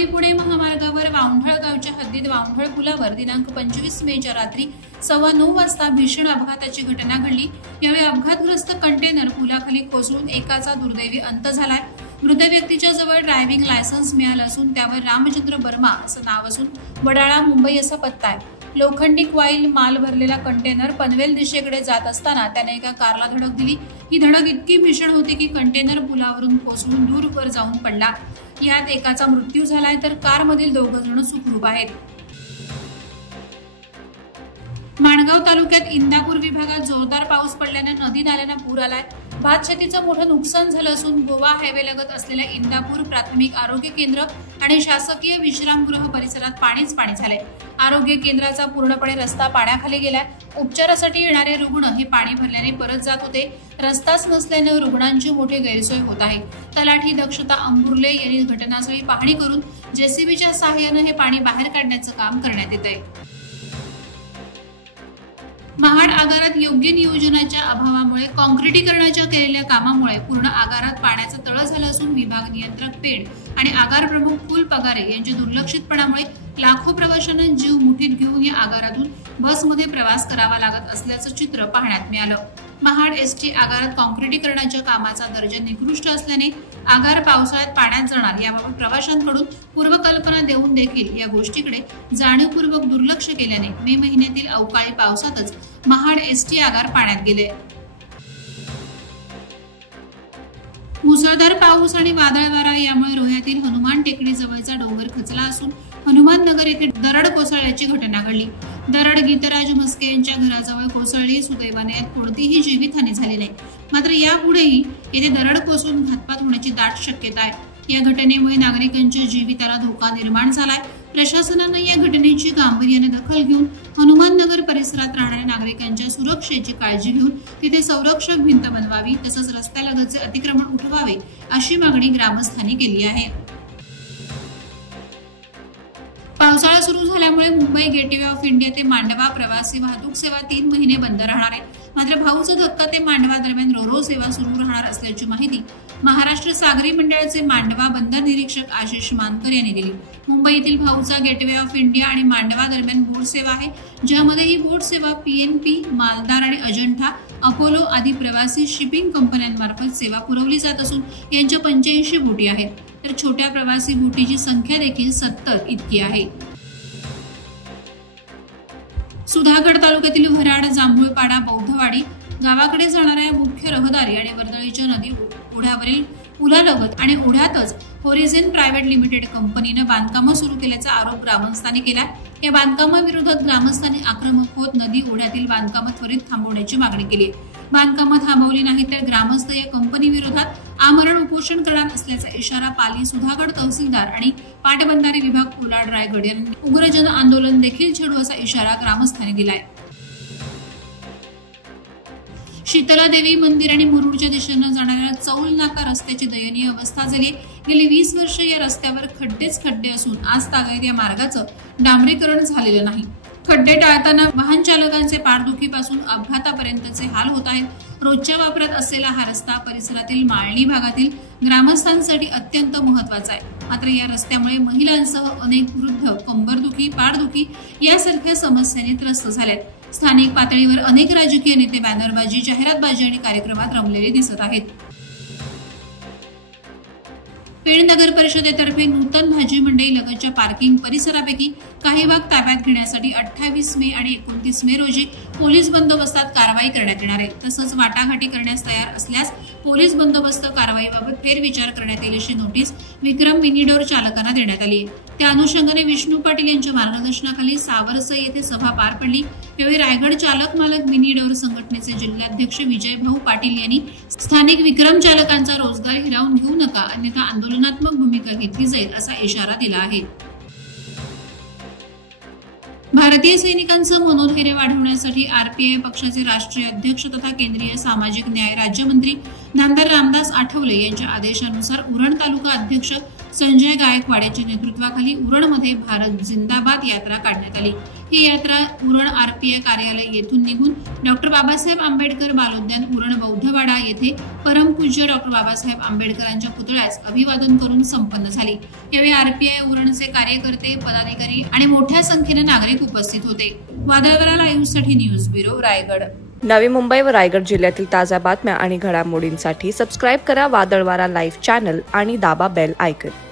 मुंबई-पुणे महामार्गावर वावंढळ गावच्या हद्दीत वावंढळ पुलावर दिनांक 25 मेच्या रात्री 9:15 वाजता भीषण अपघाताची घटना घडली। यावेळी अपघातग्रस्त कंटेनर पुलाखाली कोसळून एकाचा दुर्दैवी अंत झालाय। मृत व्यक्तीच्या जवळ ड्रायव्हिंग लायसन्स मिळालं असून त्यावर रामचंद्र वर्मा असं नाव असून वडाळा मुंबई असा पत्ता आहे। लोखंडी क्वाईल माल भरलेला कंटेनर पनवेल दिशेकडे जात असताना त्याने एका कारला धडक दिली। ही धडक इतकी भीषण होती की कंटेनर पुलावरून कोसळून दूरवर जाऊन पडला। यात एकाचा मृत्यू झालाय तर कारमधील 2 जण सुखरूप आहेत। माणगाव तालुक्यात इंदापूर विभागात जोरदार पाऊस पडल्याने नदी नाल्यांना पूर आलाय। भात शेतीचं मोठं नुकसान झालं असून गोवा हायवे लगत असलेल्या इंदापूर प्राथमिक आरोग्य केंद्र आणि शासकीय विश्रामगृह परिसरात पाणीच पाणी झालंय। आरोग्य केंद्राचा पूर्णपणे रस्ता पाण्याखाली गेलाय। उपचारासाठी येणारे रुग्ण हे पाणी भरल्याने परत जात होते। रस्ताच नसल्याने रुग्णांची मोठी गैरसोय होत आहे। तलाठी दक्षता अंबुर्ले यांनी घटनास्थळी पाहणी करून जेसीबीच्या सहाय्याने हे पाणी बाहेर काढण्याचं काम करण्यात येत आहे। महाड आगारात योग्य नियोजनाच्या अभावामुळे कॉन्क्रिटीकरणाच्या केलेल्या कामामुळे पूर्ण आगारात पाण्याचं तळ झालं असून विभाग नियंत्रक पेड आणि आगार प्रमुख फुल पगारे यांच्या दुर्लक्षितपणामुळे लाखो प्रवाशांना जीव मुठीत घेऊन या आगारातून बसमध्ये प्रवास करावा लागत असल्याचं चित्र पाहण्यात मिळालं। महाड एसटी आगारात कॉन्क्रिटीकरणाच्या कामाचा दर्जा निकृष्ट असल्याने आगार पावसाळ्यात पाण्यात जाणार याबाबत प्रवाशांकडून पूर्वकल्पना देऊन देखील या गोष्टीकडे जाणीवपूर्वक दुर्लक्ष केल्याने मे महिन्यातील अवकाळी पावसातच महाड एसटी आगार पाण्यात गेले। मुसळधार पाऊस आणि वादळ वारा यामुळे रोह्यातील हनुमान टेकडी जवळचा डोंगर खचला असून हनुमान नगर येथे दरड कोसळल्याची घटना घडली। दरड गीतराज म्हस्के यांच्या घराजवळ कोसळली। सुदैवाने यात कोणतीही जीवितहानी झाली नाही। मात्र यापुढेही येथे दरड कोसळून घातपात होण्याची दाट शक्यता आहे। या घटनेमुळे नागरिकांच्या जीविताला धोका निर्माण झालाय। प्रशासनानं या घटनेची गांभीर्याने दखल घेऊन हनुमान नगर परिसरात राहणाऱ्या नागरिकांच्या सुरक्षेची काळजी घेऊन तिथे संरक्षक भिंत बनवावी तसंच रस्त्यालगतचे अतिक्रमण उठवावे अशी मागणी ग्रामस्थांनी केली आहे। पावसाळा सुरू झाल्यामुळे मुंबई गेटवे ऑफ इंडिया ते मांडवा प्रवासी वाहतूक सेवा 3 महिने बंद राहणार आहे। मात्र भाऊचा धक्का ते मांडवा दरम्यान रोरो सेवा सुरू राहणार असल्याची माहिती महाराष्ट्र सागरी मंडळाचे मांडवा बंदर निरीक्षक आशिष मानकर यांनी दिली। मुंबईतील भाऊचा गेटवे ऑफ इंडिया आणि मांडवा दरम्यान बोट सेवा आहे, ज्यामध्ये ही बोट सेवा PNP, मालदार आणि अजंठा, अपोलो आदी प्रवासी शिपिंग कंपन्यांमार्फत सेवा पुरवली जात असून यांच्या 85 बोटी आहेत, तर छोट्या प्रवासी बोटीची संख्या देखील 70 इतकी आहे। सुधागड तालुक्यातील वराड, जांभूळपाडा, बौद्धवाडी गावाकडे जाणाऱ्या मुख्य रहदारी आणि वर्दळीच्या नदी ओढ्यावरील पुलालगत आणि ओढ्यातच होरिझन प्रायव्हेट लिमिटेड कंपनीने बांधकामं सुरू केल्याचा आरोप ग्रामस्थांनी केला। या बांधकामाविरोधात ग्रामस्थांनी आक्रमक होत नदी ओढ्यातील बांधकामं त्वरित थांबवण्याची मागणी केली। बांधकामं थांबवली नाही तर ग्रामस्थ या कंपनी विरोधात आमरण उपोषण करणार असल्याचा इशारा पाली, सुधागड तहसीलदार आणि पाटबंधारे विभाग, कोलाड, रायगड यांनी उग्र जन आंदोलन देखील छेडू असा इशारा ग्रामस्थांनी दिलाय। शीतला देवी मंदिर आणि मुरुडच्या दिशेने जाणाऱ्या चौल नाका रस्त्याची दयनीय अवस्था झाली। गेली 20 वर्ष या रस्त्यावर खड्डेच खड्डे असून आज तागायत या मार्गाचं डांबरीकरण झालेलं नाही। खड्डे टाळताना वाहन चालकांचे पाठदुखीपासून अपघातापर्यंतचे हाल होत आहेत। रोजच्या वापरात असलेला हा रस्ता परिसरातील माळणी भागातील ग्रामस्थांसाठी अत्यंत महत्त्वाचा आहे। मात्र या रस्त्यामुळे महिलांसह अनेक वृद्ध कंबरदुखी, पाठदुखी यासारख्या समस्यांनी त्रस्त झालेत। स्थानिक पातळीवर अनेक राजकीय नेते बॅनरबाजी, जाहिरातबाजी आणि कार्यक्रमात रमलेले दिसत आहेत। पेण नगर परिषदेतर्फे नूतन भाजी मंडई लगतच्या पार्किंग परिसरापैकी काही भाग ताब्यात घेण्यासाठी 28 मे आणि 29 मे रोजी पोलीस बंदोबस्तात कारवाई करण्यात येणार आहे। तसंच वाटाघाटी करण्यास तयार असल्यास पोलीस बंदोबस्त कारवाईबाबत फेरविचार करण्यात येईल अशी नोटीस विक्रम मिनीडोर चालकांना देण्यात आली आहे। त्या अनुषंगाने विष्णू पाटील यांच्या मार्गदर्शनाखाली सावरसई येथे सभा पार पडली। यावेळी रायगड चालक मालक मिनीडोर संघटनेचे जिल्हाध्यक्ष विजय भाऊ पाटील यांनी स्थानिक विक्रम चालकांचा रोजगार हिरावून घेऊ नका, अन्यथा आंदोलनात्मक भूमिका घेतली जाईल असा इशारा दिला आहे। भारतीय सैनिकांचं मनोधैर्य वाढवण्यासाठी RPI पक्षाचे राष्ट्रीय अध्यक्ष तथा केंद्रीय सामाजिक न्याय राज्यमंत्री नामदार रामदास आठवले यांच्या आदेशानुसार उरण तालुका अध्यक्ष संजय गायकवाड यांच्या नेतृत्वाखाली उरणमध्ये भारत जिंदाबाद यात्रा काढण्यात आली। ही यात्रा उरण आरपीआय कार्यालय येथून निघून डॉक्टर बाबासाहेब आंबेडकर बालोद्यान उरण बौद्धवाडा येथे परमपूज्य डॉक्टर बाबासाहेब आंबेडकरांच्या पुतळ्यास अभिवादन करून संपन्न झाली। यावेळी आरपीआय उरणचे कार्यकर्ते, पदाधिकारी आणि मोठ्या संख्येने नागरिक उपस्थित होते। वादळवारा लाईव्हसाठी न्यूज ब्युरो रायगड। नवी मुंबई व रायगड जिल्ह्यातील ताज्या बातम्या आणि घडामोडींसाठी सबस्क्राइब करा वादळवारा लाईव्ह चॅनल आणि दाबा बेल आयकॉन।